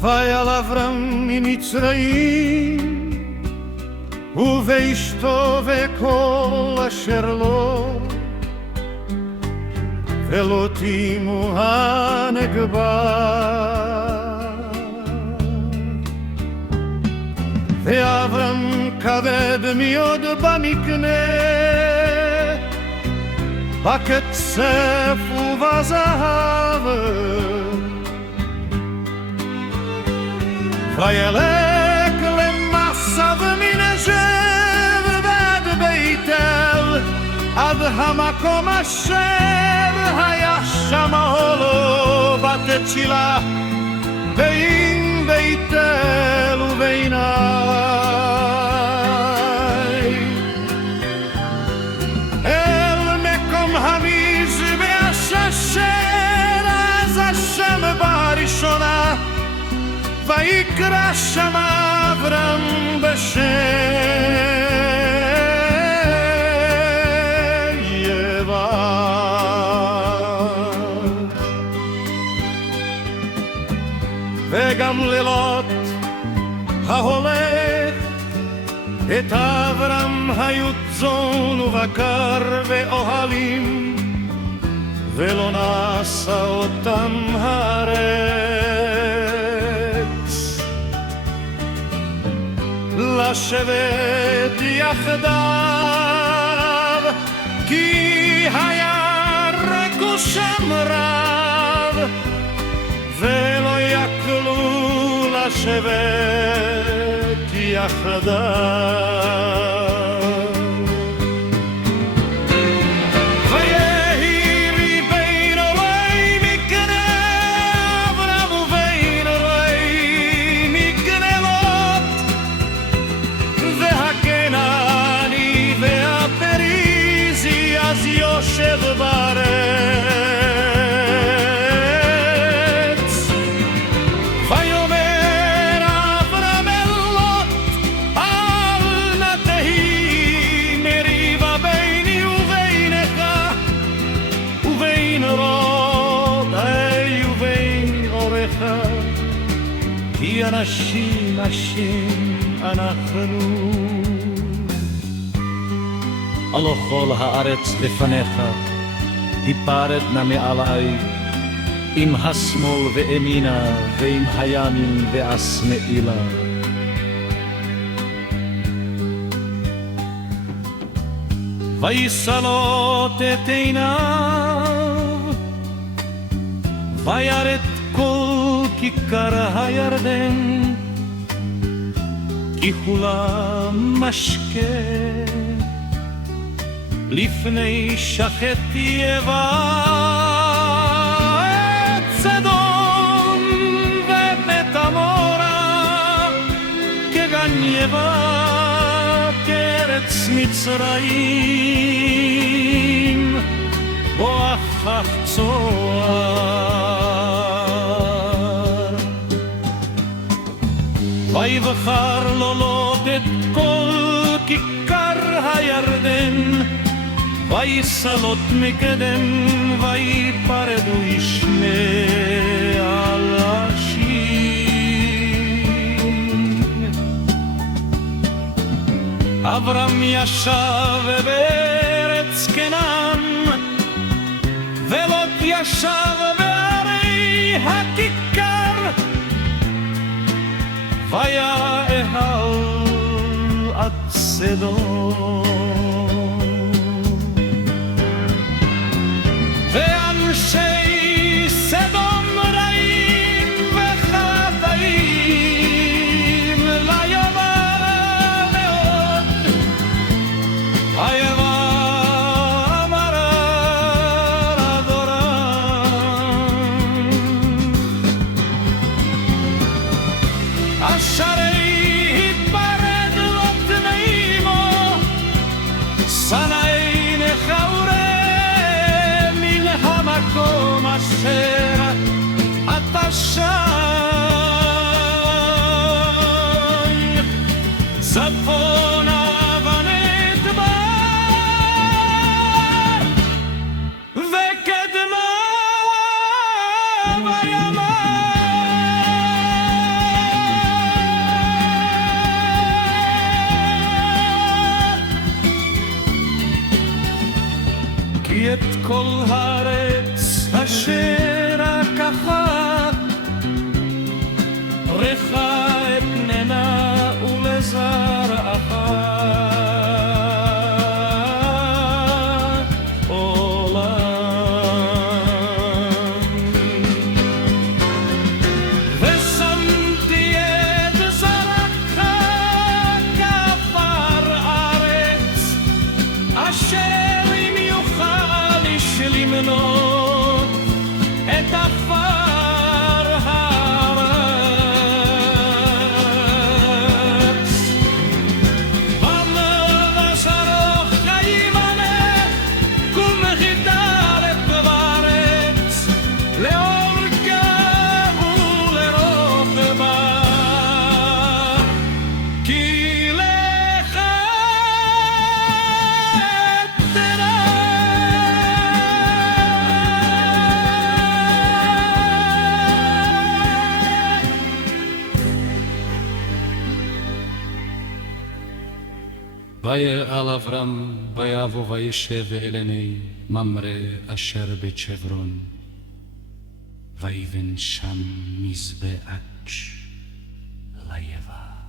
ויעל אברהם ממצרים ובאשתו וכל אשר לו ולא תימו הנגבה. ואברהם כבד מאוד במקנה בקצף ובזהב וילק למסע ומנג'ב ועד ביתל עד המקום אשר היה שם הולו בתצילה בין ביתל וביני. אל מקום המזבח אשר אז השם בראשונה ויקרא שם אברהם בשם וגם לילות ההולך את אברהם היו צאן ובקר ואוהלים ולא נשא אותם הארץ לשבת יחדיו כי היה רגוש שם רב ולא יכלו לשבת יחדיו. ויהי בין הורי מקנה אברהם ובין הורי מקנה לוט והכנעני והפריזי אז יושב בארץ. כי אנשים אנחנו הלא כל הארץ לפניך היפרד נא מעלי עם השמאל ואמינה ועם הימין והשמאלה. ויסלוט את עיניו וירא את כל כיכר הירדן כי כולם משקה לפני שחט יבא את סדום ואת עמורה כגן יבא כארץ מצרים בואכה צוהר. ויבחר לו לוט את כל כיכר הירדן ויסלוט מקדם ויפרדו ישנה על השיב. אברהם ישב בארץ כנען ולוט ישב בערי הכיכר ויאהל עד סדום. ואנשי סדום רעים וחטאים ליבא מאוד היבא מרר אדורם אשרי התפרד לוט מאמו שנאי נחאורה מן המקום אשר אתה שייך צפונה ונדבר וקדמה וימה כי את כל הארץ אשר אקחה רכה אתננה ולזרעך את עפר הארץ. במבש ארוך ימנך ומגדלת בארץ לאורכה ולרוחבה כי לך ויעל אברהם ויבוא וישב אל עיני ממרא אשר בית שברון ויבן שם מזבח ליבע.